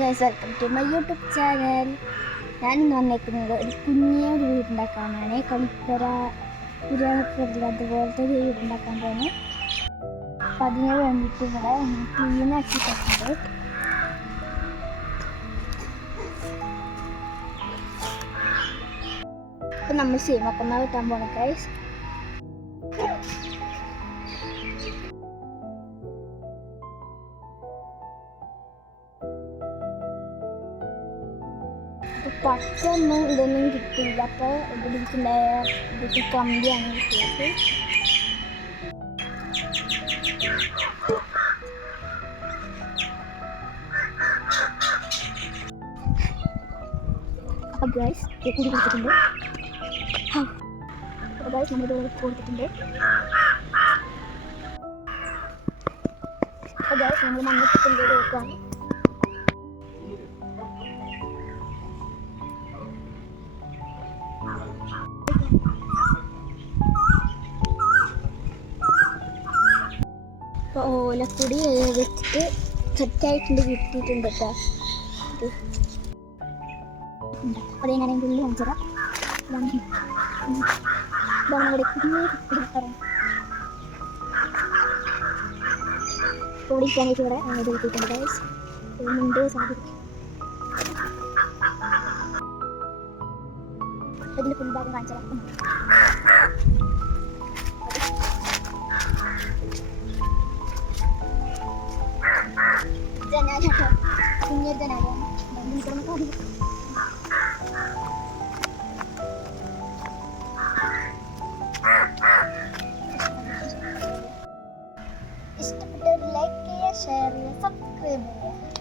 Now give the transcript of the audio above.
Guys, welcome to my YouTube channel. ഞാനിന്ന് വന്നേക്കുന്നത് ഒരു കുഞ്ഞൊരു വീടുണ്ടാക്കാനാണ്. കളിപ്പര പുരാണപ്പുറത്തിൽ അതുപോലത്തെ ഒരു വീടുണ്ടാക്കാൻ പോകുന്നു. അപ്പം അതിന് വേണ്ടിയിട്ട് ഇവിടെ ക്ലീനാക്കിയിട്ടുണ്ട്. അപ്പം നമ്മൾ സീമക്കൊന്ന വെട്ടാൻ പോകണം ഗൈസ്. പച്ചൊന്നും ഇതൊന്നും കിട്ടിയില്ല. അപ്പോൾ ഇതിലേക്ക് കമ്പിയാണ് കിട്ടിയത്. അപ്പോൾ ഗൈസ് കൂടി കൊടുത്തിട്ടുണ്ട്. അപ്പോൾ ഗൈസ് നമ്മളിത് കൊടുത്തിട്ടുണ്ട്. അപ്പോൾ ഗൈസ് നമ്മൾ മണ്ണിട്ടിട്ടുണ്ട് നോക്കുകയാണ്. അപ്പോൾ ഓലപ്പൊടി വെച്ചിട്ട് സെറ്റായിട്ടുണ്ട്, കിട്ടിയിട്ടുണ്ട് കേട്ടോ. അപ്പോൾ ഞാൻ അതിൻ്റെ ഉള്ളിൽ കാണിച്ചു തരാം. ഇതാണ് ഇവിടെ ഓടിക്കാനായിട്ട് ഇവിടെ ഇത് കിട്ടിയിട്ടുണ്ട് ഗൈസ്. ഉണ്ട് സാധിക്കും. ഇതിൻ്റെ ഫുൾ ഭാഗം കാണിച്ചു തരാം. കുഞ്ഞൊരു ജനാലയാണ്. ഇഷ്ടപ്പെട്ടവർ ലൈക്ക് ചെയ്യുക, ഷെയർ ചെയ്യുക, സബ്സ്ക്രൈബ് ചെയ്യുക.